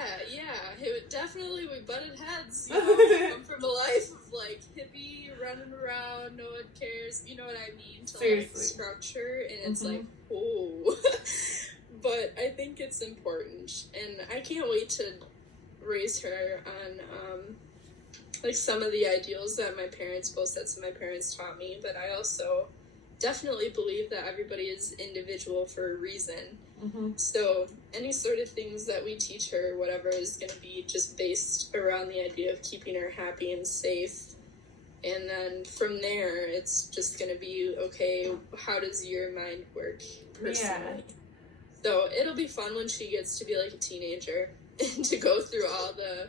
We butted heads. Come from a life of like hippie, running around, no one cares. You know what I mean? To Seriously. Like structure, and it's like, oh. But I think it's important, and I can't wait to raise her on like some of the ideals that both sets of my parents taught me. But I also definitely believe that everybody is individual for a reason. So any sort of things that we teach her, whatever, is going to be just based around the idea of keeping her happy and safe. And then from there, it's just going to be, okay, how does your mind work personally? Yeah. So it'll be fun when she gets to be like a teenager and to go through all the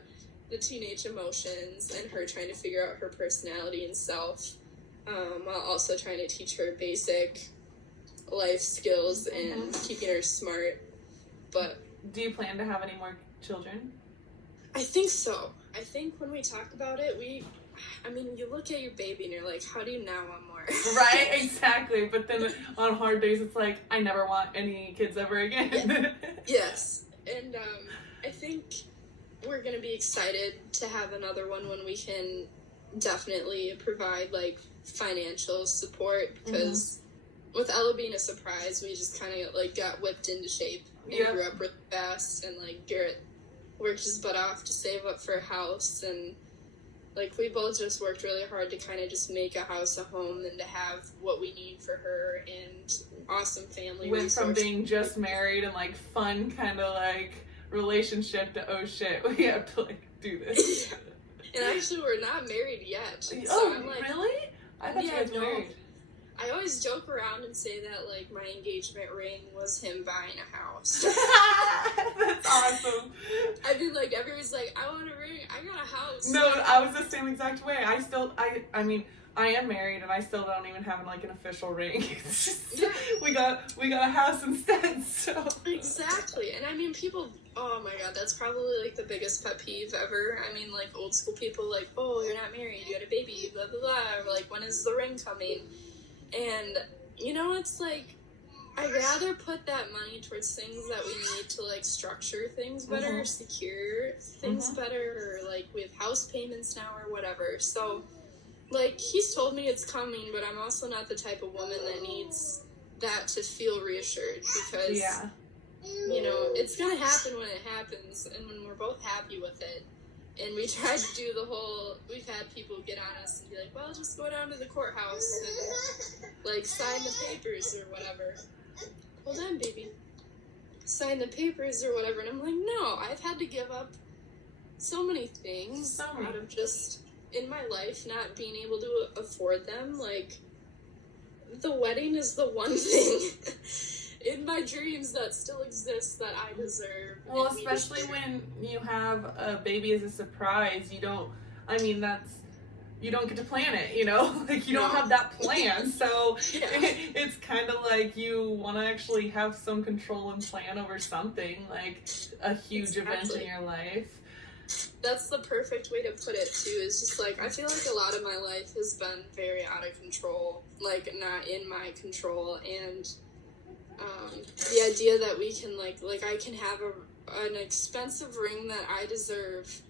teenage emotions and her trying to figure out her personality and self, while also trying to teach her basic life skills and keeping her smart. But do you plan to have any more children? I think so. I think when we talk about it, you look at your baby and you're like, how do you now want more? Right, exactly. But then on hard days, it's like, I never want any kids ever again. Yeah. Yes. And I think we're going to be excited to have another one when we can definitely provide like financial support, because with Ella being a surprise, we just kind of, like, got whipped into shape and grew up really fast. And, like, Garrett worked his butt off to save up for a house. And, like, we both just worked really hard to kind of just make a house a home and to have what we need for her and awesome family Went resources. from being just married and, like, fun kind of, like, relationship to, oh, shit, we have to, like, do this. And actually, we're not married yet. So Oh, I'm like, really? I thought you guys were married. I always joke around and say that, like, my engagement ring was him buying a house. That's awesome. I mean, like, everyone's like, I want a ring, I got a house. No, I was the same exact way. I mean, I am married and I still don't even have, like, an official ring. It's just, we got a house instead, so. Exactly. And I mean, people, oh my god, that's probably, like, the biggest pet peeve ever. I mean, like, old school people, like, oh, you're not married, you got a baby, blah, blah, blah. Or, like, when is the ring coming? And, you know, it's like, I'd rather put that money towards things that we need to, like, structure things better, secure things better, or, like, we have house payments now or whatever. So, like, he's told me it's coming, but I'm also not the type of woman that needs that to feel reassured, because, you know, it's gonna happen when it happens, and when we're both happy with it. And we tried to do the whole, we've had people get on us and be like, well, just go down to the courthouse and, like, sign the papers or whatever. Hold on, baby. Sign the papers or whatever. And I'm like, no, I've had to give up so many things out of just, in my life, not being able to afford them. Like, the wedding is the one thing in my dreams that still exists that I deserve. Well, especially when you have a baby as a surprise, you don't get to plan it, you know? Like, you don't have that plan, so it's kind of like you want to actually have some control and plan over something, like a huge event in your life. That's the perfect way to put it, too, is just, like, I feel like a lot of my life has been very out of control, like, not in my control, and the idea that we can, like I can have an expensive ring that I deserve,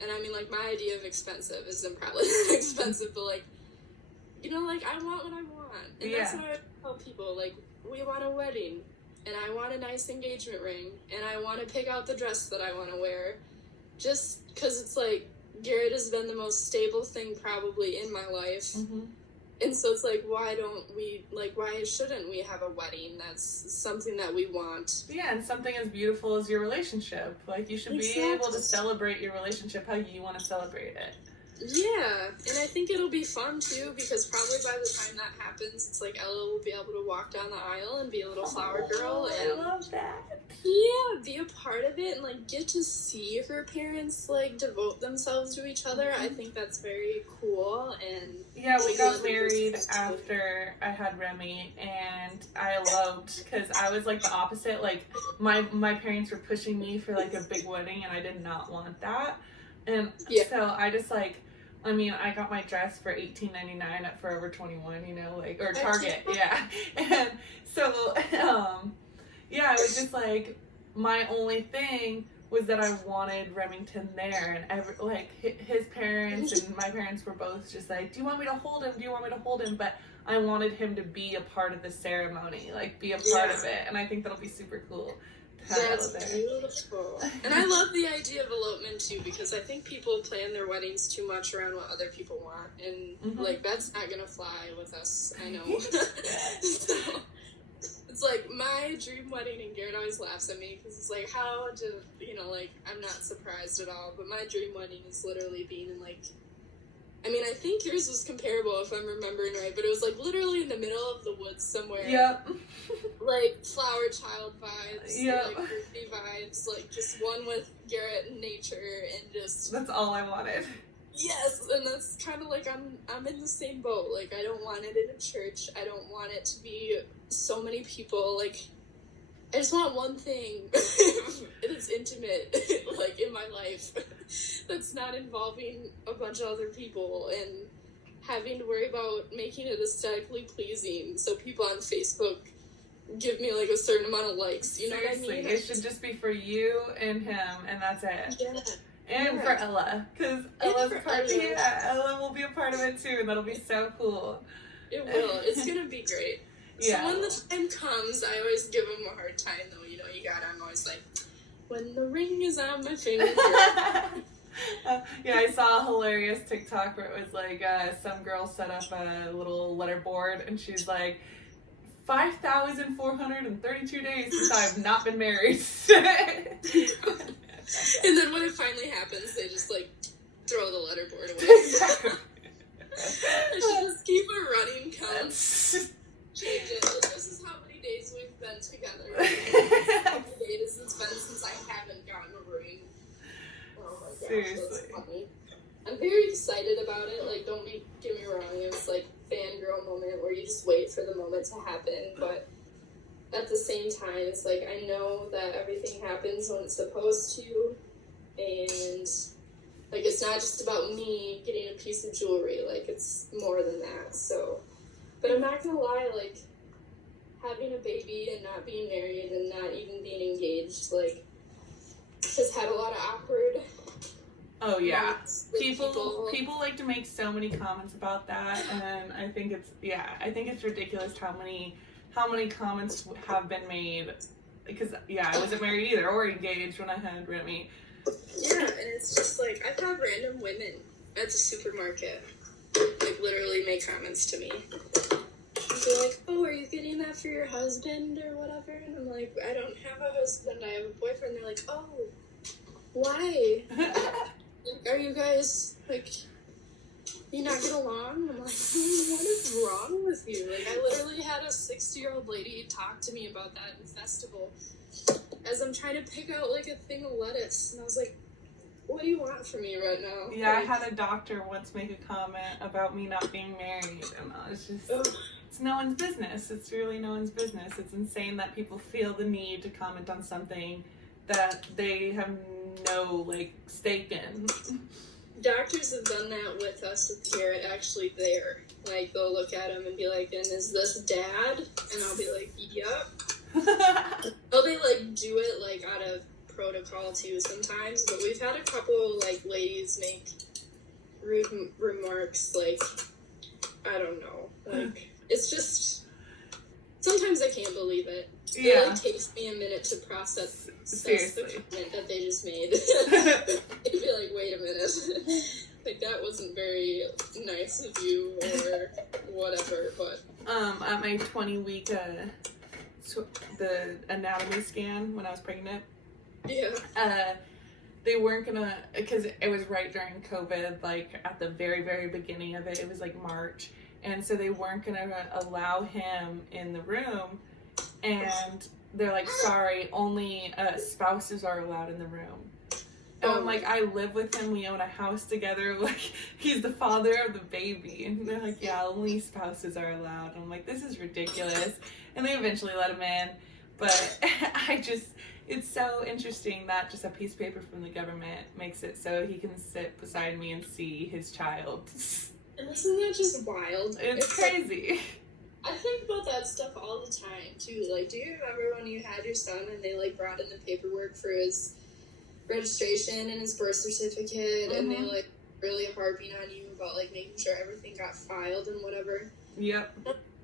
and I mean, like, my idea of expensive isn't probably that expensive, but, like, you know, like, I want what I want, and that's what I tell people, like, we want a wedding, and I want a nice engagement ring, and I want to pick out the dress that I want to wear, just because it's, like, Garrett has been the most stable thing probably in my life. And so it's like, why shouldn't we have a wedding? That's something that we want. Yeah, and something as beautiful as your relationship. Like, you should be able to celebrate your relationship how you want to celebrate it. Yeah, and I think it'll be fun, too, because probably by the time that happens, it's like Ella will be able to walk down the aisle and be a little flower girl. And I love that. Yeah, be a part of it and, like, get to see her parents, like, devote themselves to each other. I think that's very cool. And yeah, we got married after I had Remy, and I eloped because I was, like, the opposite. Like, my parents were pushing me for, like, a big wedding, and I did not want that. And so I just, like, I mean, I got my dress for $18.99 at Forever 21, you know, like, or Target, And so, yeah, it was just, like, my only thing was that I wanted Remington there, and his parents and my parents were both just like, do you want me to hold him? Do you want me to hold him? But I wanted him to be a part of the ceremony, like, be a part of it, and I think that'll be super cool. That's beautiful. And I love the idea of elopement, too, because I think people plan their weddings too much around what other people want, and, like, that's not gonna fly with us, I know. So, it's like, my dream wedding, and Garrett always laughs at me, because it's like, how did, you know, like, I'm not surprised at all, but my dream wedding is literally being in, like, I mean, I think yours was comparable, if I'm remembering right, but it was, like, literally in the middle of the woods somewhere. Yep. Like, flower child vibes, like, earthy vibes, like, just one with Garrett and nature, and just... That's all I wanted. Yes, and that's kind of like, I'm in the same boat. Like, I don't want it in a church. I don't want it to be so many people. Like, I just want one thing that's intimate, like, in my life, that's not involving a bunch of other people and having to worry about making it aesthetically pleasing so people on Facebook give me, like, a certain amount of likes. You know what I mean? It should just be for you and him, and that's it. Yeah. And for Ella, because Ella's part. Yeah, Ella will be a part of it too, and that'll be so cool. It will. It's gonna be great. Yeah. So when the time comes, I always give him a hard time, though. You know, I'm always like, when the ring is on my finger. Yeah, I saw a hilarious TikTok where it was like some girl set up a little letter board and she's like, 5,432 days since I've not been married. And then when it finally happens, they just like throw the letter board away. Exactly. I should just keep a running count. Change it. Like, this is how many days we've been together. How many days it's been since I haven't gotten a ring. Oh my gosh, Seriously. that's funny. I'm very excited about it. Like, get me wrong. It's like fangirl moment where you just wait for the moment to happen. But at the same time, it's like I know that everything happens when it's supposed to, and like it's not just about me getting a piece of jewelry. Like it's more than that. So, but I'm not gonna lie. Like having a baby and not being married and not even being engaged, like has had a lot of awkward. Oh yeah, people like to make so many comments about that, and I think it's ridiculous how many comments have been made, because I wasn't married either or engaged when I had Remy. Yeah, and it's just like I've had random women at the supermarket like literally make comments to me. They're like, "Oh, are you getting that for your husband or whatever?" And I'm like, "I don't have a husband. I have a boyfriend." They're like, "Oh, why? Are you guys, like, you not get along?" I'm like, what is wrong with you? Like, I literally had a 60-year-old lady talk to me about that in the festival as I'm trying to pick out, like, a thing of lettuce. And I was like, what do you want from me right now? Yeah, like, I had a doctor once make a comment about me not being married, and I was just... It's no one's business. It's really no one's business. It's insane that people feel the need to comment on something that they have no, like, stake in. Doctors have done that with us with the hair actually there. Like, they'll look at him and be like, "And is this dad?" And I'll be like, "Yep." Oh, they, like, do it, like, out of protocol, too, sometimes. But we've had a couple, like, ladies make rude remarks, like, I don't know. Like, it's just... Sometimes I can't believe it. It really takes me a minute to process the comment that they just made. I'd be like, wait a minute. Like, that wasn't very nice of you or whatever, but... At my 20-week, the anatomy scan when I was pregnant, they weren't gonna, because it was right during COVID, like, at the very, very beginning of it. It was, like, March. And so they weren't gonna allow him in the room. And they're like, sorry, only spouses are allowed in the room. And I'm like, I live with him, we own a house together, like, he's the father of the baby. And they're like, yeah, only spouses are allowed. And I'm like, this is ridiculous. And they eventually let him in. But it's so interesting that just a piece of paper from the government makes it so he can sit beside me and see his child. And isn't that just wild? It's crazy. Like, I think about that stuff all the time, too. Like, do you remember when you had your son and they, like, brought in the paperwork for his registration and his birth certificate, and they, like, really harping on you about, like, making sure everything got filed and whatever? Yep.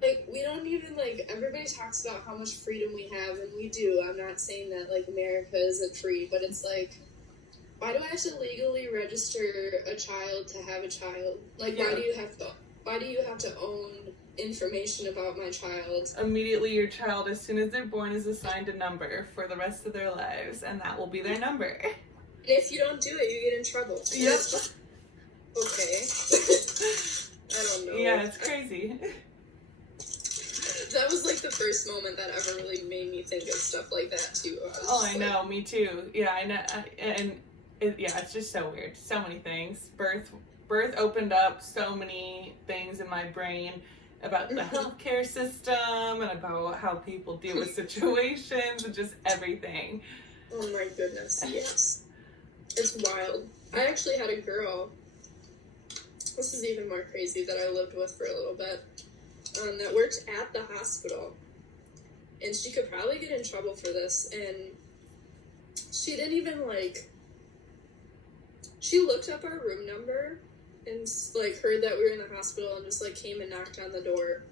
Like, we don't even, like, everybody talks about how much freedom we have, and we do. I'm not saying that, like, America isn't free, but it's like, why do I have to legally register a child to have a child? Like, why do you have to own information about my child? Immediately, your child, as soon as they're born, is assigned a number for the rest of their lives, and that will be their number. And if you don't do it, you get in trouble. Yep. Okay. I don't know. Yeah, it's crazy. That was, like, the first moment that ever really made me think of stuff like that, too. I know, me too. Yeah, I know, it's just so weird. So many things. Birth opened up so many things in my brain about the healthcare system and about how people deal with situations and just everything. Oh my goodness, yes. It's wild. I actually had a girl, this is even more crazy, that I lived with for a little bit, that worked at the hospital. And she could probably get in trouble for this, and she didn't even, like, she looked up our room number and, like, heard that we were in the hospital and just, like, came and knocked on the door.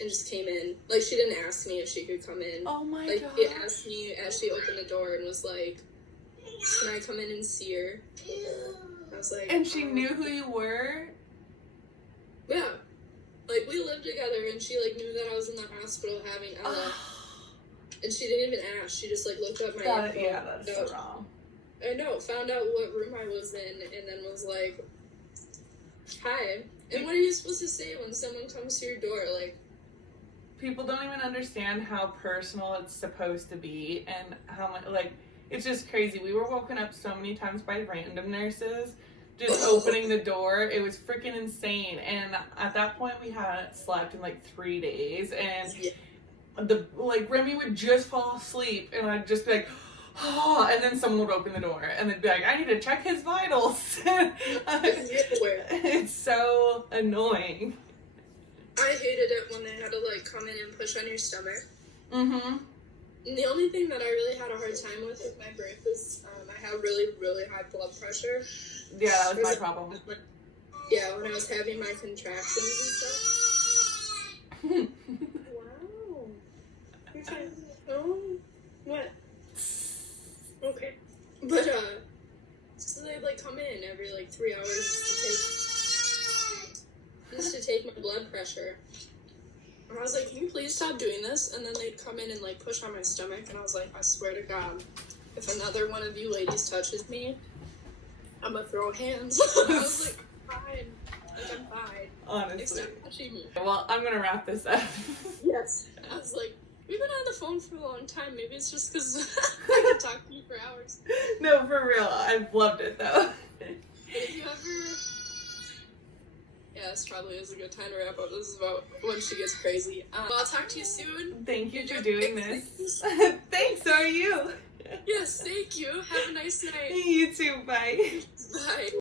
and just came in. Like, she didn't ask me if she could come in. Oh my like, god. She asked me as she opened the door and was like, can I come in and see her? I was like... And she knew who you were? Yeah. Like, we lived together, and she, like, knew that I was in the hospital having Ella. And she didn't even ask. She just, like, looked up my info. Yeah, that's so wrong. I know. Found out what room I was in, and then was like, hi. And what are you supposed to say when someone comes to your door? Like, people don't even understand how personal it's supposed to be, and how much, like, it's just crazy. We were woken up so many times by random nurses just opening the door. It was freaking insane. And at that point, we hadn't slept in like 3 days, and Remy would just fall asleep, and I'd just be like, oh, and then someone would open the door, and they'd be like, I need to check his vitals. It's so annoying. I hated it when they had to, like, come in and push on your stomach. Mm-hmm. And the only thing that I really had a hard time with my birth was I had really, really high blood pressure. Yeah, that was my problem. Yeah, when I was having my contractions and stuff. Wow. You're fine. Oh, what? Okay. But, so they'd, like, come in every, like, 3 hours just to take my blood pressure. And I was like, can you please stop doing this? And then they'd come in and, like, push on my stomach, and I was like, I swear to God, if another one of you ladies touches me, I'm gonna throw hands. I was like, fine. Like, I'm fine. Honestly. Except touching me. Well, I'm gonna wrap this up. Yes. I was like, we've been on the phone for a long time. Maybe it's just because I can talk to you for hours. No, for real. I've loved it, though. But if you ever... Yeah, this probably is a good time to wrap up. This is about when she gets crazy. Well, I'll talk to you soon. Thank you for doing this. Thanks, so are you. Yes, thank you. Have a nice night. You too, bye. Bye.